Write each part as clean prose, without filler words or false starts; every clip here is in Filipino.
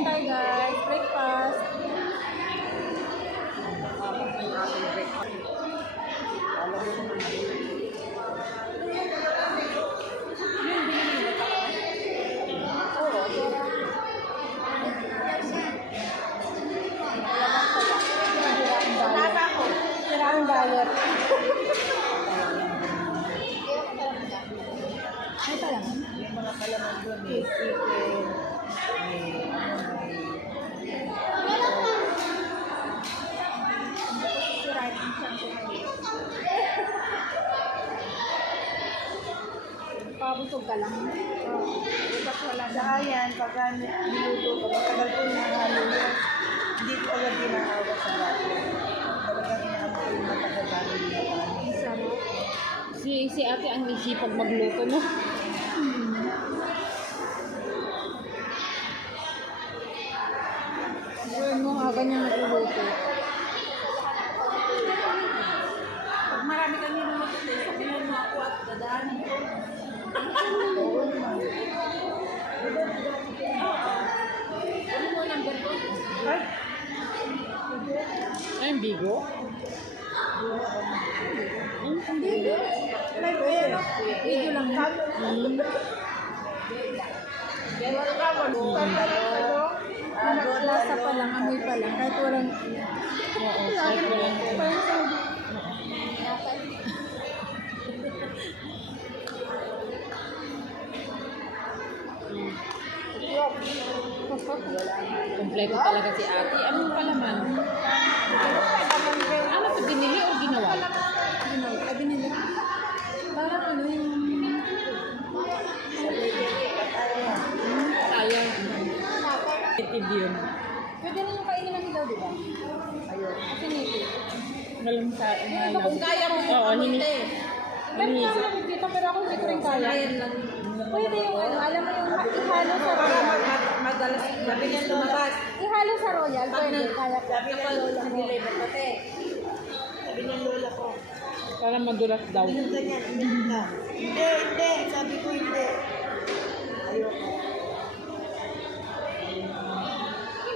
Kain tayo guys. Breakfast. Siraan diet. Ay, talaman? Yung mga kalaman doon, may chicken, Pabusog ka lang. Iba't wala sa ayan, pagka niluto ko, matagal ko nahalo yun. Hindi ko agad ginaawa sa bato. Talagang inaamo ko yung matagal bago yung Sarap. Si ate ang isipag magluto, no? Gawin mo nga ganyan nagluluto. Pag marami kang niluluto, sabihin mo ako at dadaanin ko. Ano mo number ko? Ay, Ay, ang bigo? Hindi. may pera. Video lang yan. Lasa pa lang, amoy pa lang. Kahit walang... Oo, kahit walang... Parang sa... Kompleto talaga si ate. Anong palaman? Ano to, binili o ginawa? Ay, binili. Parang ano yung... Sayang. Native yun. Pwede rin yung kainin ng ilaw, di ba? Ayun. Kasi native. Walang sa... Kung kaya mo yung Oo, kamunti. Meron na ako nakikita, pero ako hindi ko rin kaya. Pwede yung ano, alam mo yung ihalo sa royal. Madalas, sabi niya lumabas. Ihalo sa royal, pwede. Kaya ko. Sabi niya lola mo. Sabi niya lola ko. Para madulas daw. Pinunta niya, pinunta. Hindi. Sabi ko hindi. Ayoko.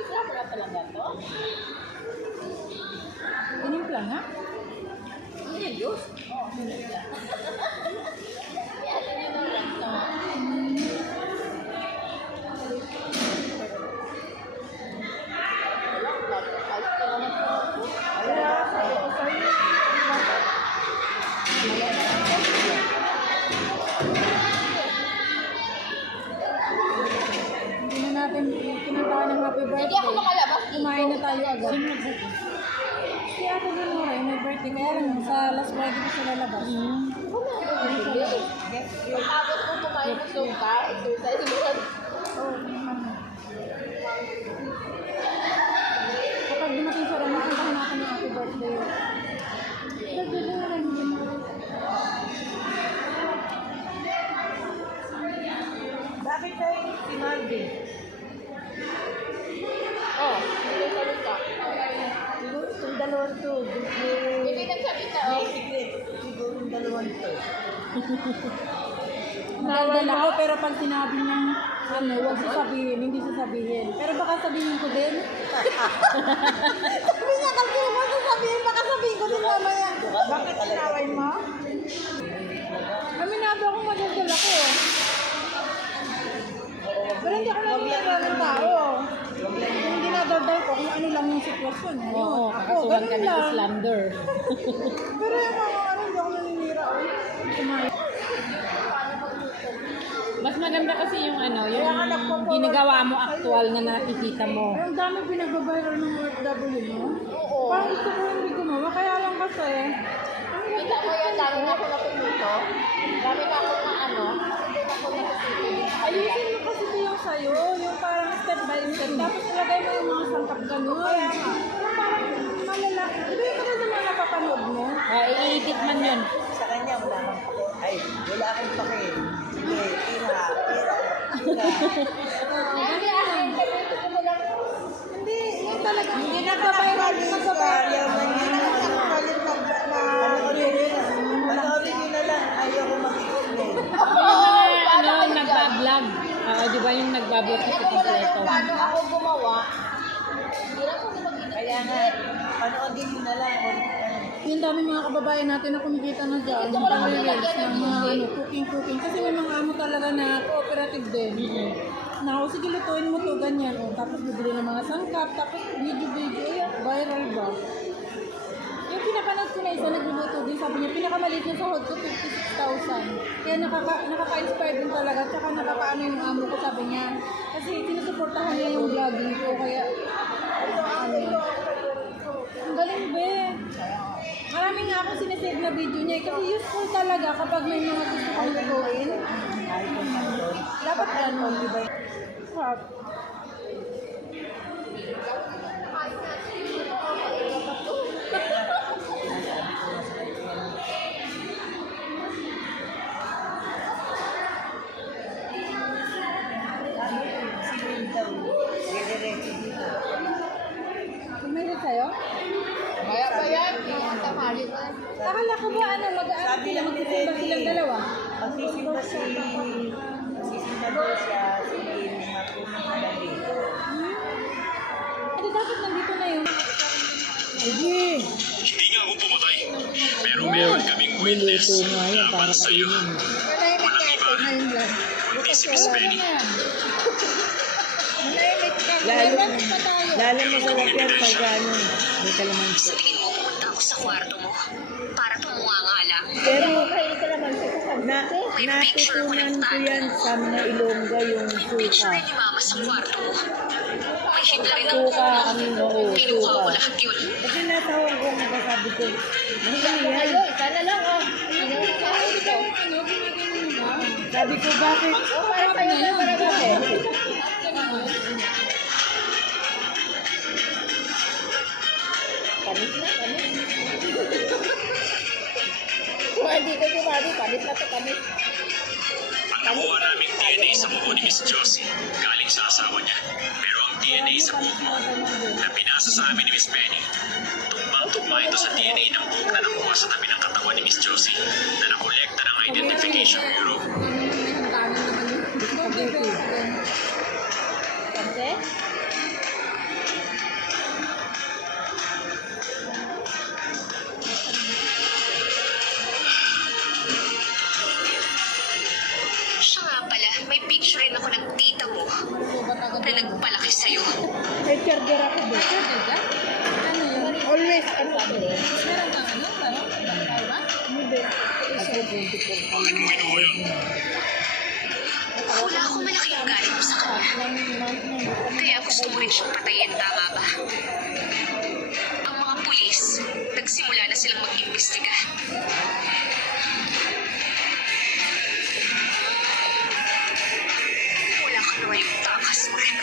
Wala pala talaga to? Pinimpla nga. Hindi, Diyos. Kaya, sabi ko sa'yo. Hindi na natin kinantahan ng happy birthday. Hindi ako makalabas. Kumain na tayo agad. Si Ate Leonora, may birthday. Kaya lang, sa last Friday ko siya lalabas. Tapos kung kumain ng suka, exercise mo. Oo, kapag dumating sa Roma, kantahan natin ng happy birthday. Bakit tayo si Marvin? Oh, hindi ko salita. Siguro itong dalawang to. Hindi nagsalita, oh. May secret. Siguro yung dalawang to. Naalala ko, pero pag sinabi niyang ano, huwag sasabihin, hindi sasabihin. Pero baka sabihin ko din. Sabi niya, kasi mo sasabihin, baka sabihin ko din mamaya. Bakit inaway mo? Aminado ako, madaldal ako. Pero hindi ako naniniwala ng tao. Kung dinadaldal ko, kung ano lang yung sitwasyon. Ayun, Oo, ako, kakasuhan ka ganun ng lang. slander. Pero yung mga ano, hindi ako naninira. Kumain. Mas maganda kasi yung ano, yung ginagawa mo actual na nakikita mo. Ang dami pinagbabiral ng OFW, no? Oo. Parang gusto ko hindi gumawa. Kaya lang kasi, Kita ko yan, dami na ako napuluto. Dami na ako na ano, hindi na ako napuluto. ayusin mo kasi ito yung sa'yo. Yung parang step by step. Tapos ilagay mo yung mga sangkap ganun. Kaya nga. Yung parang malala. Ito yung kasi sa mga napapanood mo. I-edit man yun. Sa kanya, wala kang pake. Ay, wala akong pake. Sige, tira. Hindi, hindi. Yung talaga. Hindi nagbabayral. Nagbabayral. Panoorin nyo na lang. Ayaw ko mag-explain. Yung mga ano, nagbablog. Di ba yung nagbabot Kaya sa kung wala kompleto? yung paano ako gumawa, hirap ko na mag-init. Kaya nga, panoodin mo na lang. Yung dami mga kababayan natin na kumikita na dyan, Gusto ko lang nagre-reels malagyan ng ng mga music. cooking. Kasi may mga amo talaga na cooperative din. Na o sige lutuin mo to ganyan. O, tapos bibili ng mga sangkap, tapos video, yan, viral ba? Yung pinapanood ko na isa, nagluluto din, sabi niya, pinakamaliit na sahod ko, 56,000. Kaya nakaka-inspire din talaga, tsaka nakakaano yung amo ko, sabi niya. Kasi sinusuportahan niya yung vlogging ko, kaya, ano, ang galing be. Marami nga ako sinesave na video niya, kasi useful talaga kapag may mga gusto kong lutuin. Dapat ganun, di ba? Hot. Kumilit sa'yo? Kaya pa yan, yung tanghali ko. Akala ko ba ano, mag-aano sila, magsisimba silang dalawa? Magsisimba daw siya, sige, matulong na lang dito. Ito dapat nandito na yun. Sige! Hindi nga ako pumatay. Pero meron kaming witness laban sa'yo. Walang iba, kundi si Miss Penny. Lalo masarap yan pag ano, may kalamansi. Sa tingin mo, pumunta ako sa kwarto mo para tumunganga lang. Pero, natutunan ko yan sa mga Ilongga yung May suka. picture ni Mama sa kwarto mo. May hit rin ang Suka, oo, kinuha ko suka. lahat yun. Kasi natawag ko, nakasabi ko, ano yan? Ayo, isa na lang oh. Ano yung kain ito? Sabi ko, bakit? Oh, para sa'yo na para bakit? Panis na, panis. Kung hindi ko sinabi, panis na to, panis. Ang nakuha naming DNA sa buho ni Miss Josie galing sa asawa niya. Pero ang DNA sa buhok mo na pinasa sa amin ni Miss Penny, tumbang-tugma ito sa DNA ng buhok na nakuha sa tabi ng katawan ni Miss Josie na nakolekta ng Identification Bureau. Kasi? Siya nga pala, may picture rin ako ng tita mo na nagpalaki sa'yo. May charger ako ba? Ano yun? Always, ano? Meron kang ano? Ba? Hindi. Kasi 24 pa lang. Wala akong malaking galit mo sa kanya. Kaya gusto mo rin siyang patayin, tama ba? Ang mga pulis, nagsimula na silang mag-imbestiga. Wala ka naman yung takas, Mark.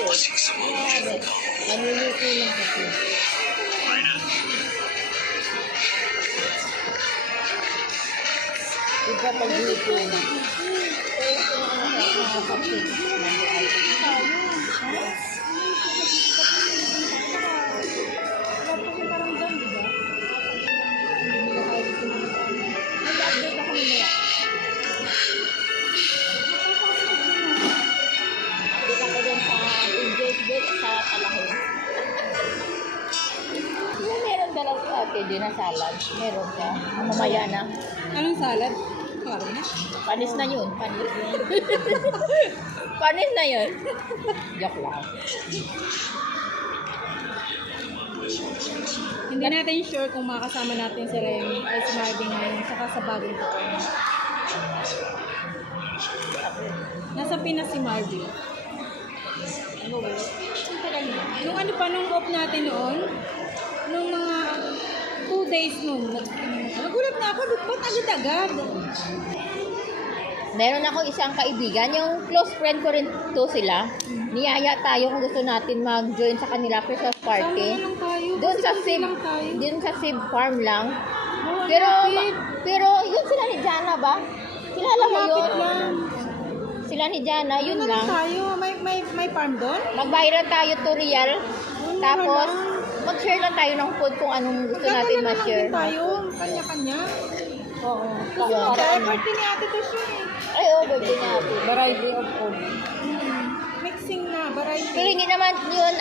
Pasig sa mga Nanuluto lang kasi. Ay na. Iba pag luto. Parang dyan, di ba? Nag-update ako mamaya. Dito ko dun sa engagement sa Kalahon. Yung meron dalang sa atin din na salad. Meron ka. Mamaya na. Anong salad? Parang na. Panis na yun. Panis. Panis na yun. Joke lang. Hindi natin sure kung makakasama natin si Remy ay si Marvin ngayon saka sa bagong taon. Nasa Pinas si Marvin. Ano ba? Nung ano pa, nung off natin noon, nung mga 2 days noon, nagulat na ako, ba't agad-agad? Meron ako isang kaibigan, yung close friend ko rin to sila. Niyaya tayo kung gusto natin mag-join sa kanila Christmas Sama party. na lang tayo. Doon Kasi sa konti Sib, lang tayo. doon sa Sib Farm lang. Oh, Pero lapit. pero yun sila ni Jana ba? Kilala mo Lapit yun? lang. Sila ni Jana, yun Ano lang. tayo? May farm doon? Mag-viral tayo to Real. Ano Tapos lang? Mag-share lang tayo ng food kung anong gusto natin Gagawin na lang ma-share. din tayo. Kanya-kanya. Oo. Kasi Birthday ni Ate Tosh yun eh. Ay, birthday natin. Variety of food. Mixing na, variety. Pero hindi naman yun,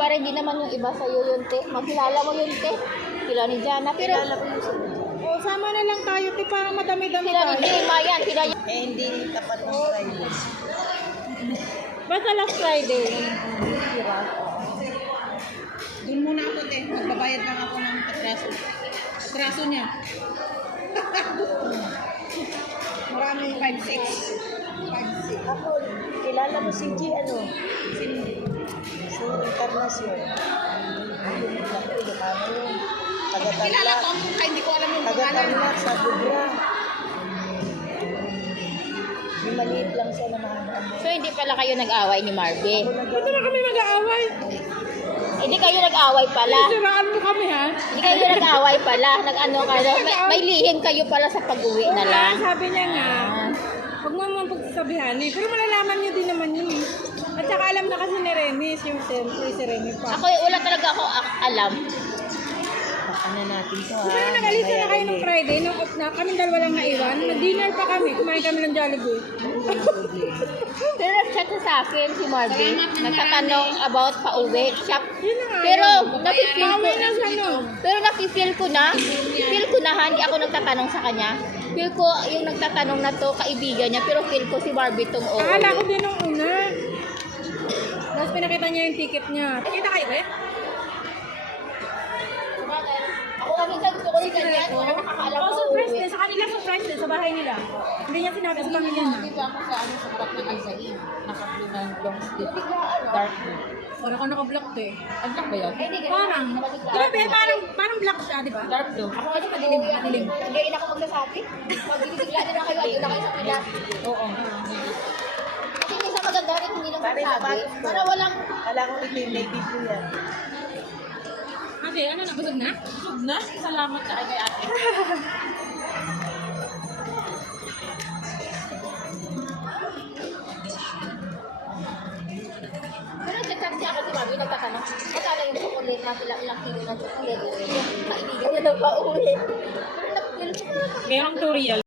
para hindi naman yung iba sa'yo yun, te. Makilala mo yun, te. Sila ni Jana. Pero O, sama na lang tayo, te, para madami-dami sila ni tayo. Jema yan. Sila Eh, hindi tapat ng Friday. Basta last Friday. Doon muna ako, te. Magbabayad lang ako ng atraso. Atraso niya. Maraming 5-6. 5-6. Ako, kilala mo si G, Si Encarnacion. Ayun, ako, Ilocano yun. Kilala ko, hindi ko alam yung Taga-Tarlac, sa Budra. Yung maliit lang siya na mahanaan mo. So, hindi pala kayo nag-away ni Marvy. Ba't naman kami mag-aaway? Hindi kayo nag-away pala. Siraan mo kami, ha? Hindi kayo nag-away pala. May lihim kayo pala sa pag-uwi na lang. Sabi niya nga, huwag mo mong pagsasabihan eh. Pero malalaman niyo din naman yun eh. At saka alam na kasi ni Remis, yung siyempre si Remy pa. Ako, wala talaga ako alam. Ano natin to, ha? Pero nag-alis na kayo nung Friday, nung off na, kami dalawa lang naiwan. Nag-dinner pa kami, kumain kami ng Jollibee. Pero nag-chat na sa akin si Marvin. Nagtatanong about pauwi. Siya, Yun na nga. pero yun. nafe-feel ko, Pauwi na siya, no? pero nafe-feel ko na, hindi ako nagtatanong sa kanya. Feel ko yung nagtatanong na to, kaibigan niya, pero feel ko si Barbie tong Akala ko din nung una. Tapos pinakita niya yung ticket niya. Kita kayo ba? Ako lang minsan gusto ko rin ganyan, wala nakakaalam ko Surprise uuwi. din. Sa kanila surprise din. Sa bahay nila. Hindi niya sinabi sa pamilya na. Dito ako sa sa truck ng Alzain. Naka-blue na long sleeve. Dark blue. Parang ako naka-block to eh. Ang black ba yan? Hindi, Parang. Grabe, parang black siya, di ba? dark blue. Ako kasi madilim. Hindi rin ako magsasabi. Pag binibigla din na kayo, ayun na kayo sa pilas. Oo. Kasi hindi siya maganda rin, hindi lang magsasabi. Para walang... Kala ko ito yung navy blue yan. Ate, ano na? Busog na? Busog na. Salamat sa kay ate. Pero nagchat siya kasi mami, nagtatanong, magkano yung chocolate na ilang kilo na chocolate? Kaibigan niya daw pa uwi. Pero napil ko. Merong tutorial.